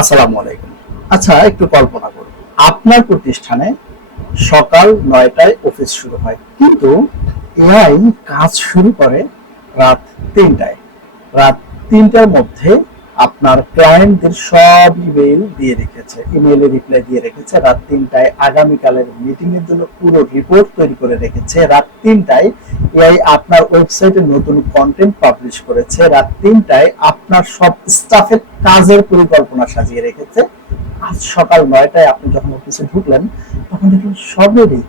আসসালামু আলাইকুম। আচ্ছা, একটু কল্পনা করুন, আপনার প্রতিষ্ঠানে সকাল ৯টায় অফিস শুরু হয়, কিন্তু এআই কাজ শুরু করে রাত ৩টায়। রাত ৩টার মধ্যে আপনার ক্লায়েন্টদের সব ইমেইলে রিপ্লাই দিয়ে রেখেছে। রাত ৩টায় আগামীকালের মিটিং এর জন্য পুরো রিপোর্ট তৈরি করে রেখেছে। রাত ৩টায় এআই আপনার ওয়েবসাইটে নতুন কন্টেন্ট পাবলিশ করেছে। রাত ৩টায় আপনার সব স্টাফের কাজের পরিকল্পনা সাজিয়ে রেখেছে। আজ সকাল ৯টায় আপনি যখন অফিসে ঢুকলেন, তখন দেখলেন সব রেডি।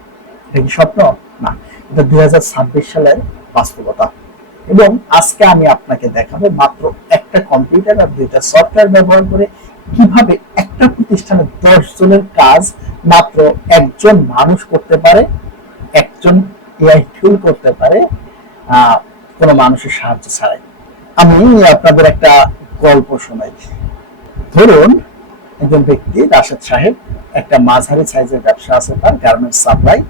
এটা কি স্বপ্ন? না, এটা ২০২৬ সালের বাস্তবতা। এবং আজকে আমি আপনাকে দেখাবো মাত্র একটা কম্পিউটার আর দুইটা সফটওয়্যার ব্যবহার করে কিভাবে একটা প্রতিষ্ঠানে ১০ জনের কাজ মাত্র একজন মানুষ করতে পারে, একজন এআই টুল করতে পারে, কোনো মানুষের সাহায্য ছাড়াই। আমি আপনাদের একটা গল্প শোনাই। ধরুন, একজন ব্যক্তি রাশেদ সাহেব, একটা মাঝারি সাইজের ব্যবসা আছে তার, গার্মেন্টস সাপ্লাই।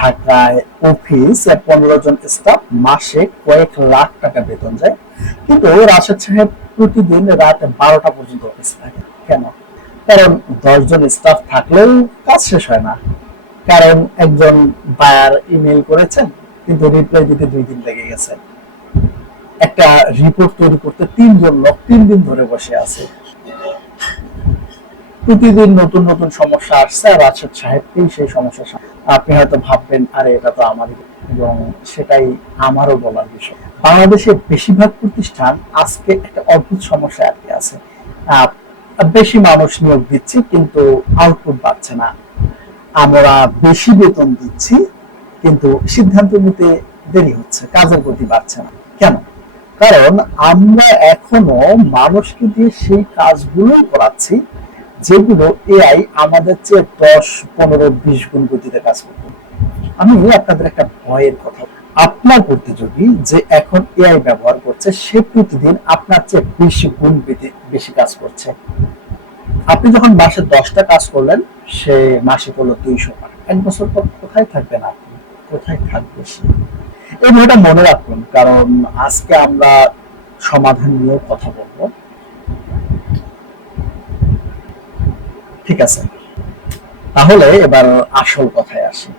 ঢাকায় অফিস, ১৫ জন স্টাফ, মাসে কয়েক লাখ টাকা বেতন যায়। কিন্তু রাশেদ সাহেব প্রতিদিন রাত ১২টা পর্যন্ত অফিসে থাকে। কেন? কারণ ১০ জন স্টাফ থাকলেও কাজ শেষ হয় না। কারণ একজন বায়ার ইমেল করেছেন, কিন্তু রিপ্লাই দিতে ২ দিন লেগে গেছে। একটা রিপোর্ট তৈরি করতে ৩ জন লোক ৩ দিন ধরে বসে আছে। প্রতিদিন নতুন নতুন সমস্যা আসছে, আর রাশেদ সাহেবকেই সেই সমস্যা। আপনি হয়তো ভাববেন, আরে এটা তো আমারই, এবং সেটাই আমারও বলার বিষয়। বাংলাদেশের বেশিরভাগ প্রতিষ্ঠান আজকে একটা অদ্ভুত সমস্যা আটকে আছে। আহ, বেশি মানুষ নিয়োগ দিচ্ছি, কিন্তু আউটপুট বাড়ছে না। আমরা বেশি বেতন দিচ্ছি, কিন্তু সিদ্ধান্ত নিতে দেরি হচ্ছে, কাজের গতি বাড়ছে না। কেন? কারণ আমরা এখনো মানুষকে দিয়ে সেই কাজগুলোই করাচ্ছি যেগুলো এআই আমাদের চেয়ে ১০, ১৫, ২০ গুণ গতিতে কাজ করবে। আমি আপনাদের একটা ভয়ের কথা, আপনার প্রতিযোগী যে এখন এআই ব্যবহার করছে, সে প্রতিদিন আপনার চেয়ে ২০ গুণ বেশি কাজ করছে। আপনি যখন মাসে ১০টা কাজ করলেন, সে মাসে করলো ২০০টা। ১ বছর পর কোথায় থাকবেন আপনি? কোথায় থাকবে সে? এই বিষয়টা মনে রাখুন, কারণ আজকে আমরা সমাধান নিয়েও কথা বলবো। ঠিক আছে, তাহলে এবার আসল কথায় আসি।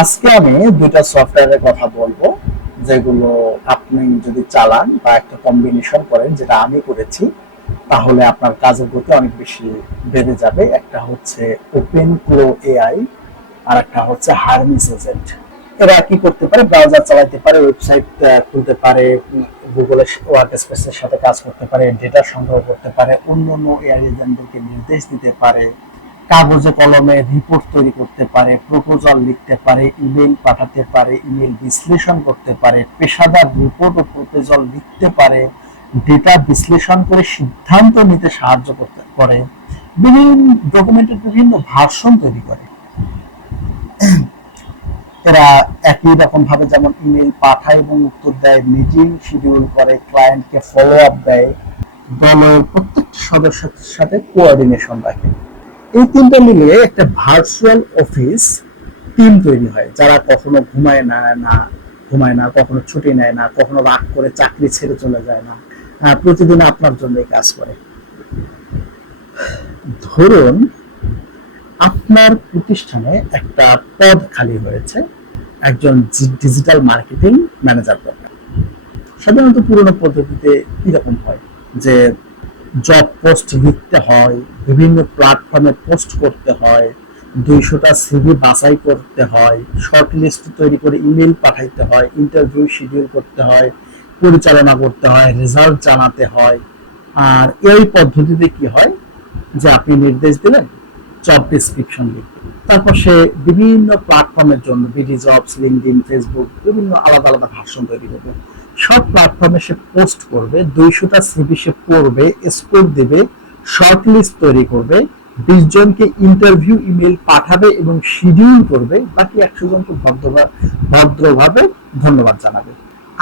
আজকে আমি দুইটা সফটওয়্যারের কথা বলবো, যেগুলো আপনি যদি চালান বা একটা কম্বিনেশন করেন, যেটা আমি করেছি, তাহলে আপনার কাজের গতি অনেক বেশি বেড়ে যাবে। একটা হচ্ছে ওপেন ফ্লো এআই, আর একটা হচ্ছে হারমিস এজেন্ট। এরা কি করতে পারে? ব্রাউজার চালাতে পারে, ওয়েবসাইট খুলতে পারে, গুগলের ওয়ার্ক স্পেসের সাথে কাজ করতে পারে, ডেটা সংগ্রহ করতে পারে, অন্য অন্য এআই এজেন্টদেরকে নির্দেশ দিতে পারে, কাগজে কলমে রিপোর্ট তৈরি করতে পারে, প্রপোজাল লিখতে পারে, ইমেল পাঠাতে পারে, ইমেল বিশ্লেষণ করতে পারে, পেশাদার রিপোর্ট ও প্রপোজাল লিখতে পারে, ডেটা বিশ্লেষণ করে সিদ্ধান্ত নিতে সাহায্য করতে করে, বিভিন্ন ডকুমেন্টের বিভিন্ন ভার্সন তৈরি করে। এরা একই রকম ভাবে যেমন ইমেল পাঠায় এবং উত্তর দেয়, মিটিং শিডিউল করে, ক্লায়েন্টকে ফলো আপ দেয়, দলের প্রত্যেকটা সদস্যের সাথে কোঅর্ডিনেশন রাখে। এই তিনটা মিলিয়ে একটা ভার্চুয়াল অফিস টিম তৈরি হয়, যারা কখনো ঘুমায় না, কখনো ছুটি নেয় না, কখনো রাগ করে চাকরি ছেড়ে চলে যায় না, প্রতিদিন আপনার জন্যই কাজ করে। ধরুন, আপনার প্রতিষ্ঠানে একটা পদ খালি হয়েছে, একজন ডিজিটাল মার্কেটিং ম্যানেজার পদ। সাধারণত পুরোনো পদ্ধতিতে কিরকম হয় যে জব পোস্ট লিখতে হয়, বিভিন্ন প্ল্যাটফর্মে পোস্ট করতে হয়, ২০০টা সিভি বাছাই করতে হয়, শর্ট লিস্ট তৈরি করে ইমেল পাঠাইতে হয়, ইন্টারভিউ শিডিউল করতে হয়, পরিচালনা করতে হয়, রেজাল্ট জানাতে হয়। আর এই পদ্ধতিতে কি হয় যে আপনি নির্দেশ দিলেন জব ডেসক্রিপশন লিখতে, তারপর সে বিভিন্ন প্ল্যাটফর্মের জন্য বিডি জবস, লিঙ্কডইন, ফেসবুক, বিভিন্ন আলাদা আলাদা ভার্সন তৈরি করবে। সব প্ল্যাটফর্মে সে পোস্ট করবে, ২০০টা সিভি সে পড়বে, স্কোর দেবে, শর্ট লিস্ট তৈরি করবে, ২০ জনকে ইন্টারভিউ ইমেল পাঠাবে এবং শিডিউল করবে, বাকি ১০০ জনকে ভদ্রভাবে ধন্যবাদ জানাবে।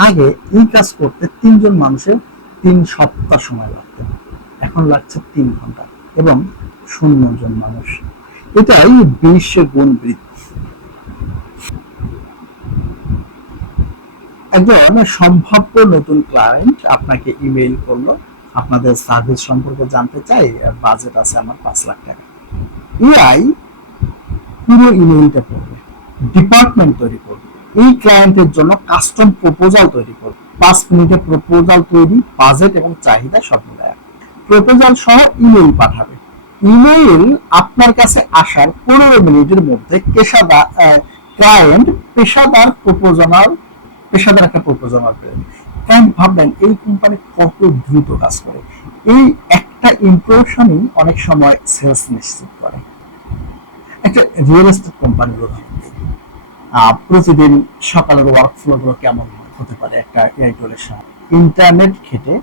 আগে এই কাজ করতে ৩ জন মানুষের ৩ সপ্তাহ সময় লাগত, এখন লাগছে ৩ ঘন্টা, এবং ০ জন মানুষ। এটাই ২০ গুণ বৃদ্ধি। একজন সম্ভাব্য নতুন ক্লায়েন্ট আপনাকে ইমেইল করলো, আপনাদের সার্ভিস সম্পর্কে জানতে চাই, বাজেট আছে আমার 5 লাখ টাকা। এআই পুরো ইমেইলটা করবে, ডিপার্টমেন্ট তৈরি করবে, এই ক্লায়েন্টের জন্য কাস্টম প্রপোজাল তৈরি করবে, 5 মিনিটে প্রপোজাল তৈরি, বাজেট এবং চাহিদা সব মিলায় প্রপোজাল সহ ইমেইল পাঠাবে। ইমেইল আপনার কাছে আসার 15 মিনিটের মধ্যে ক্লায়েন্ট পেশাদার একটা প্রপোজাল পেলেন। ক্লায়েন্ট ভাবলেন এই কোম্পানি কত দ্রুত কাজ করে। এই একটা ইমপ্রেশনই অনেক সময় সেলস নিশ্চিত করে। একটা রিয়েল এস্টেট কোম্পানির উদাহরণ দিই। প্রতিদিন সকালের ওয়ার্কফ্লো গুলো কেমন হতে পারে একটা এআই টুলের সাহায্যে। ইন্টারনেট ঘেটে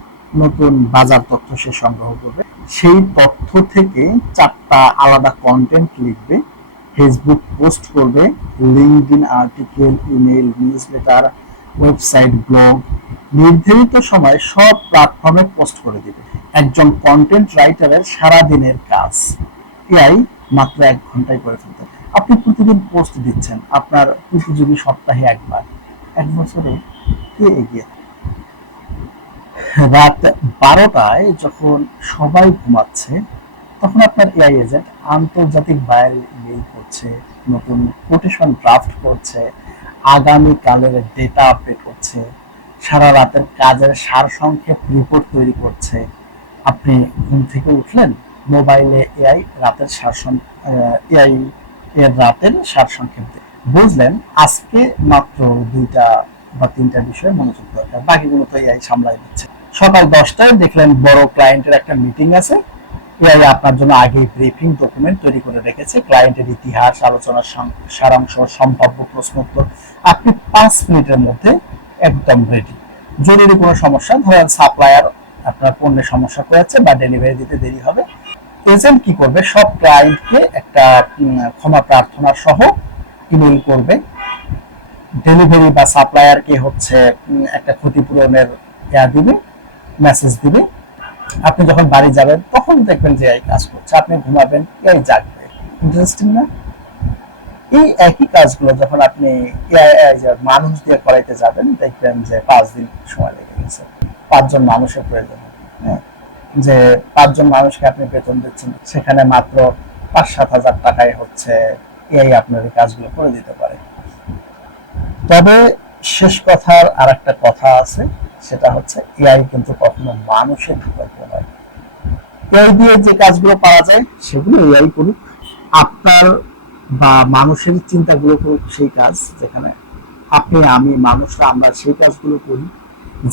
নতুন বাজার তথ্য সে সংগ্রহ করবে, সেই তথ্য থেকে 4টা আলাদা কন্টেন্ট লিখবে, ফেসবুক পোস্ট করবে, LinkedIn article, email, newsletter, website, blog, নির্ধারিত সময়ে সব প্ল্যাটফর্মে পোস্ট করে দিবে। একজন কন্টেন্ট রাইটারের সারা দিনের কাজ এআই মাত্র 1 ঘন্টায় করে ফেলতে। আপনি প্রতিদিন পোস্ট দিচ্ছেন, আপনার প্রতিযোগী সপ্তাহে একবার, 1 বছরে কে এগিয়ে? রাত 12টায় যখন সবাই ঘুমাচ্ছে তখন আপনার এআই এজেন্ট আন্তর্জাতিক বাইরে মেইল করছে, নতুন কোটেশন ড্রাফট করছে, আগামী কালের ডেটা আপডেট করছে, সারা রাতের কাজের সারসংক্ষেপ রিপোর্ট তৈরি করছে। আপনি ঘুম থেকে উঠলেন, মোবাইলে এআই এর রাতের সারসংক্ষেপ বুঝলেন আজকে মাত্র 2টা বা 3টা বিষয়ে মনোযোগ দরকার, বাকিগুলো তো এআই সামলাই দিচ্ছে। সকাল 10টায় দেখলেন বড় ক্লায়েন্টের একটা মিটিং আছে, এআই আপনার জন্য আগে ব্রিফিং ডকুমেন্ট তৈরি করে রেখেছে, ক্লায়েন্টের ইতিহাস, আলোচনার সারাংশ, সম্ভাব্য প্রশ্নোত্তর। আপনি 5 মিনিটের মধ্যে একদম রেডি। জরুরি কোনো সমস্যা, ধরেন সাপ্লায়ার আপনার পণ্যের সমস্যা করেছে বা ডেলিভারি দিতে দেরি হবে, এজেন্ট কি করবে, সব ক্লায়েন্টকে একটা ক্ষমা প্রার্থনা সহ ইমেইল করবে, ডেলিভারি বা সাপ্লায়ারকে হচ্ছে একটা ক্ষতিপূরণের দিবে, মেসেজ দিবে। আপনি যখন বাড়ি যাবেন তখন দেখবেন যে এই কাজ করছে, আপনি ঘুমাবেন এই জাগবে। ইন্টারেস্টিং না? এই একই কাজগুলো যখন আপনি মানুষ দিয়ে করাইতে যাবেন দেখবেন যে 5 দিন সময় লেগে গেছে। 5 জন মানুষের প্রয়োজন। হ্যাঁ, যে 5 জন মানুষকে আপনি বেতন দিচ্ছেন, সেখানে মাত্র 5-7 হাজার টাকায় হচ্ছে এআই আপনার এই কাজগুলো করে দিতে পারে। তবে শেষ কথার আর একটা কথা আছে, সেটা হচ্ছে এআই কিন্তু কখনো মানুষের বিকল্প নয়। এআই দিয়ে যে কাজগুলো পাওয়া যায় সেগুলো এআই করুক, আপনার বা মানুষের চিন্তাগুলো করুক সেই কাজ, যেখানে আপনি, আমি, মানুষরা আমরা সেই কাজগুলো করি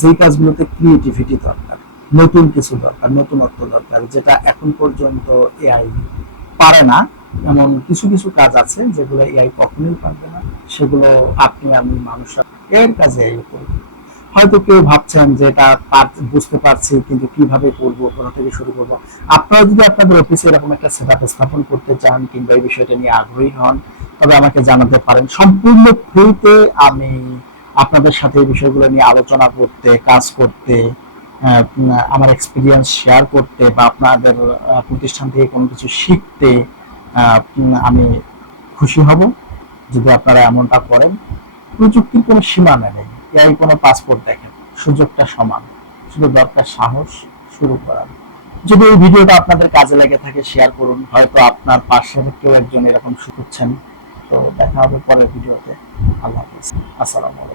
যে কাজগুলোতে ক্রিয়েটিভিটি দরকার, নতুন কিছু দরকার, নতুনত্ব দরকার, যেটা এখন পর্যন্ত এআই পারে না। এমন কিছু কিছু কাজ আছে যেগুলো এআই কখনোই পারবে না, সেগুলো আপনি, আমি, মানুষরা এর কাজে এআই করবে। হয়তো কেউ ভাবছেন যে এটা বুঝতে পারছি কিন্তু কিভাবে করব, কোথা থেকে শুরু করব। আপনারা যদি আপনাদের অফিসে এরকম একটা সেটআপ স্থাপন করতে চান কিংবা এই বিষয়টা নিয়ে আগ্রহী হন, তবে আমাকে জানাতে পারেন। সম্পূর্ণ ফ্রিতে আমি আপনাদের সাথে এই বিষয়গুলো নিয়ে আলোচনা করতে, কাজ করতে, আমার এক্সপিরিয়েন্স শেয়ার করতে বা আপনাদের প্রতিষ্ঠান থেকে কোনো কিছু শিখতে আমি খুশি হব যদি আপনারা এমনটা করেন। প্রযুক্তির কোনো সীমানা নেই, এআই কোনো পাসপোর্ট দেখেন, সুযোগটা সমান, শুধু দরকার সাহস শুরু করার। যদি এই ভিডিওটা আপনাদের কাজে লেগে থাকে শেয়ার করুন, হয়তো আপনার পাশের কেউ একজন এরকম শুনছেন। তো দেখা হবে পরের ভিডিওতে। আল্লাহ হাফেজ, আসসালামু আলাইকুম।